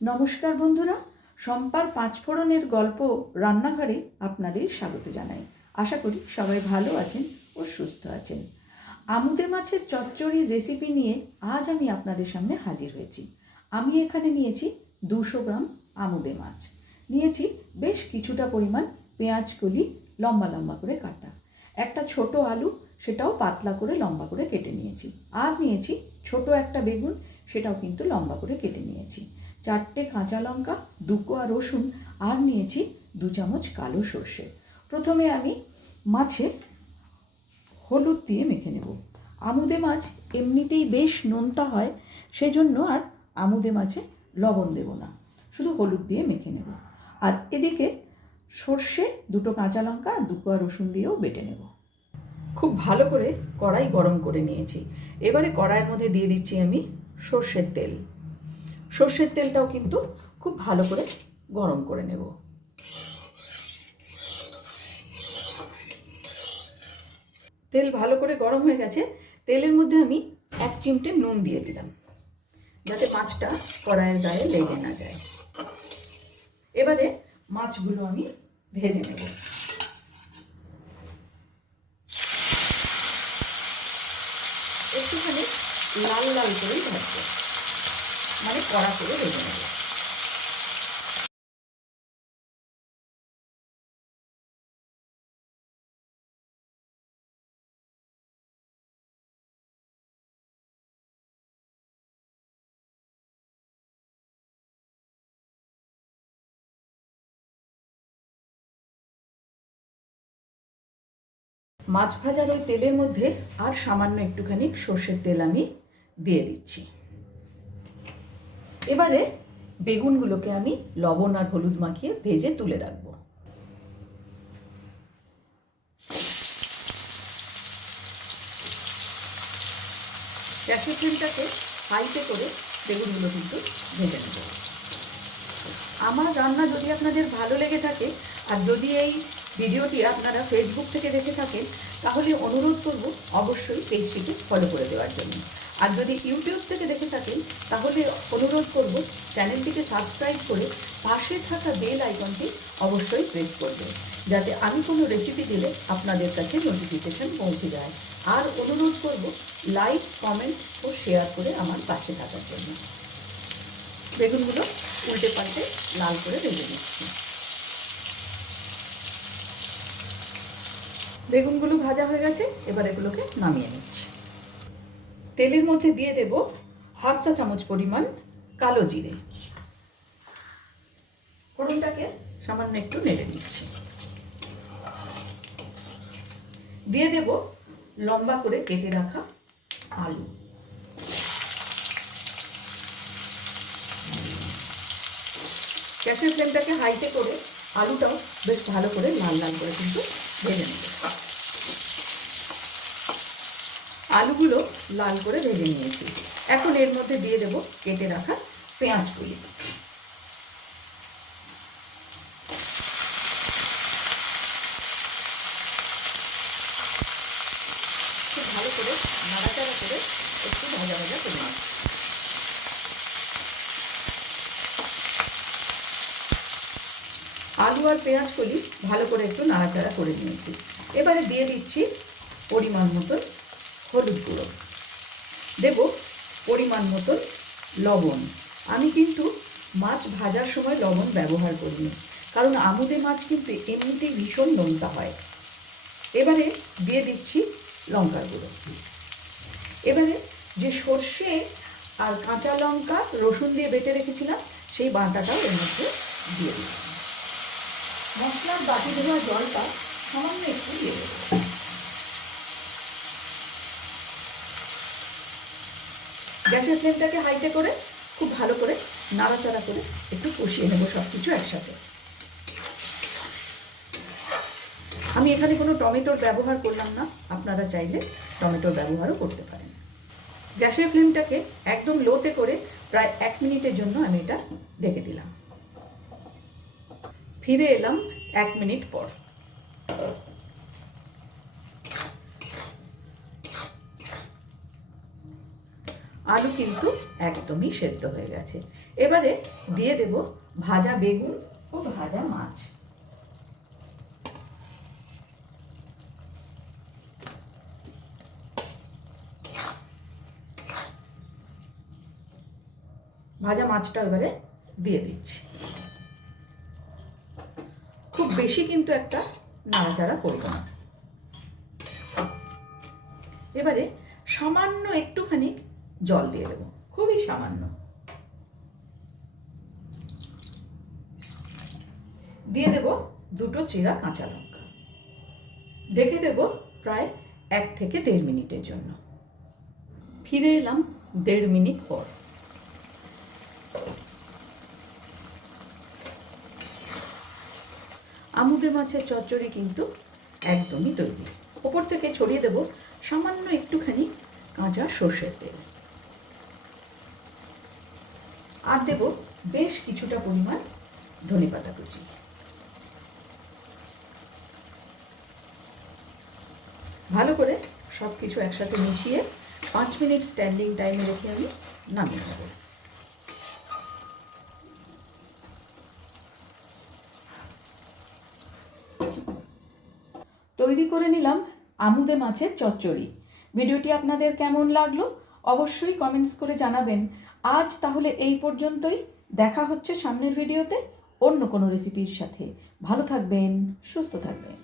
নমস্কার বন্ধুরা, সম্পার পাঁচফোড়নের গল্প রান্নাঘরে আপনাদের স্বাগত জানাই। আশা করি সবাই ভালো আছেন ও সুস্থ আছেন। আমুদে মাছের চচ্চড়ির রেসিপি নিয়ে আজ আমি আপনাদের সামনে হাজির হয়েছি। আমি এখানে নিয়েছি দুশো গ্রাম আমুদে মাছ। নিয়েছি বেশ কিছুটা পরিমাণ পেঁয়াজ, কলি, লম্বা লম্বা করে কাটা। একটা ছোট আলু, সেটাও পাতলা করে লম্বা করে কেটে নিয়েছি। আর নিয়েছি ছোট একটা বেগুন, সেটাও কিন্তু লম্বা করে কেটে নিয়েছি। চারটে কাঁচা লঙ্কা, দু কোয়া রসুন আর নিয়েছি দু চামচ কালো সর্ষে। প্রথমে আমি মাছে হলুদ দিয়ে মেখে নেব। আমুদে মাছ এমনিতেই বেশ নোনতা হয়, সেজন্য আর আমুদে মাছে লবণ দেব না। শুধু হলুদ দিয়ে মেখে নেব। আর এদিকে সর্ষে, দুটো কাঁচা লঙ্কা, দু কোয়া রসুন দিয়েও বেটে নেব। খুব ভালো করে কড়াই গরম করে নিয়েছি। এবারে কড়াইয়ের মধ্যে দিয়ে দিচ্ছি আমি সর্ষের তেল। সর্ষের তেলটাও কিন্তু খুব ভালো করে গরম করে নেব। তেল ভালো করে গরম হয়ে গেছে। তেলের মধ্যে আমি এক চিমটে নুন দিয়ে দিলাম, যাতে মাছটা কড়াইয়ের গায়ে লেগে না যায়। এবারে মাছগুলো আমি ভেজে নেব। একটুখানি লাল লাল করেই ভাজবো। মানে কড়া করে ভেজে নেব। মাছ ভাজার ওই তেলের মধ্যে আর সামান্য একটুখানি সর্ষের তেল আমি দিয়ে দিচ্ছি। এবারে বেগুনগুলোকে আমি লবণ আর হলুদ মাখিয়ে ভেজে তুলে রাখব। গ্যাসের ফ্লেমটাকে হাইতে করে বেগুনগুলো কিন্তু ভেজে নেব। আমার রান্না যদি আপনাদের ভালো লেগে থাকে, আর যদি এই ভিডিওটি আপনারা ফেসবুক থেকে দেখে থাকেন, তাহলে অনুরোধ করব অবশ্যই পেজটিকে ফলো করে দেওয়ার জন্য। আর যদি ইউটিউব থেকে দেখে থাকেন তাহলে অনুরোধ করব চ্যানেলটিকে সাবস্ক্রাইব করে পাশে থাকা বেল আইকনটি অবশ্যই প্রেস করবেন, যাতে আমি কোনো রেসিপি দিলে আপনাদের কাছে নোটিফিকেশন পৌঁছে যায়। আর অনুরোধ করব লাইক কমেন্ট ও শেয়ার করে আমার পাশে থাকার জন্য। বেগুনগুলো উল্টে পাল্টে লাল করে ভেজে নিচ্ছি। বেগুনগুলো ভাজা হয়ে গেছে, এবার এগুলোকে নামিয়ে নিচ্ছি। তেলের মধ্যে দিয়ে দেব হাফ চা চামচ পরিমাণ কালো জিরে। ফোড়নটাকে সামান্য একটু নেড়ে দিচ্ছি দিয়ে দেব লম্বা করে কেটে রাখা আলু। গ্যাসের ফ্লেমটাকে হাইতে করে আলুটাও বেশ ভালো করে লাল লাল করে কিন্তু ভেজে নেব আলুগুলো লাল করে ভেজে নিয়েছি। এখন এর মধ্যে দিয়ে দেব কেটে রাখা পেঁয়াজগুলি। খুব ভালো করে নাড়াচাড়া করে একটু ভাজা ভাজা করে আলু আর পেঁয়াজ কলি ভালো করে একটু নাড়াচাড়া করে নিয়েছি। এবারে দিয়ে দিচ্ছি পরিমাণ মতন হলুদ গুঁড়ো দেব পরিমাণ মতন লবণ। আমি কিন্তু মাছ ভাজার সময় লবণ ব্যবহার করিনি কারণ আমুদে মাছ কিন্তু এমনিতেই ভীষণ নোনতা হয়। এবারে দিয়ে দিচ্ছি লঙ্কার গুঁড়ো। এবারে যে সর্ষে আর কাঁচা লঙ্কা রসুন দিয়ে বেটে রেখেছিলাম, সেই বাটাটাও এর মধ্যে দিয়ে দিচ্ছি মশলার বাটি দেওয়া জলটা সামান্য একটু দিয়ে দেবো। গ্যাসের ফ্লেমটাকে হাইতে করে, খুব ভালো করে নাড়াচাড়া করে একটু কষিয়ে নেব সব কিছু একসাথে। আমি এখানে কোনো টমেটোর ব্যবহার করলাম না, আপনারা চাইলে টমেটোর ব্যবহারও করতে পারেন। গ্যাসের ফ্লেমটাকে একদম লোতে করে প্রায় এক মিনিটের জন্য আমি এটা ঢেকে দিলাম। ফিরে এলাম এক মিনিট পর। আলু কিন্তু একদমই সেদ্ধ হয়ে গেছে। এবারে দিয়ে দেব ভাজা বেগুন ও ভাজা মাছ। ভাজা মাছটা এবারে দিয়ে দিচ্ছি। খুব বেশি কিন্তু একটা নাড়াচাড়া করব না। এবারে সামান্য একটুখানি জল দিয়ে দেবো। খুবই সামান্য। দিয়ে দেব দুটো চিরা কাঁচা লঙ্কা। ঢেকে দেব প্রায় এক থেকে দেড় মিনিটের জন্য। ফিরে এলাম দেড় মিনিট পর। আমুদে মাছের চচ্চড়ি কিন্তু একদমই তৈরি। ওপর থেকে ছড়িয়ে দেব সামান্য একটুখানি কাঁচা সর্ষের তেল। আর দেব বেশ কিছুটা পরিমাণ ধনেপাতা কুচি। ভালো করে সব কিছু একসাথে মিশিয়ে পাঁচ মিনিট স্ট্যান্ডিং টাইমে রেখে আমি নামিয়ে নেব। তৈরি করে নিলাম আমুদে মাছের চচ্চড়ি। ভিডিওটি আপনাদের কেমন লাগল অবশ্যই কমেন্টস করে জানাবেন। আজ তাহলে এই পর্যন্তই। দেখা হচ্ছে সামনের ভিডিওতে অন্য কোনো রেসিপির সাথে। ভালো থাকবেন, সুস্থ থাকবেন।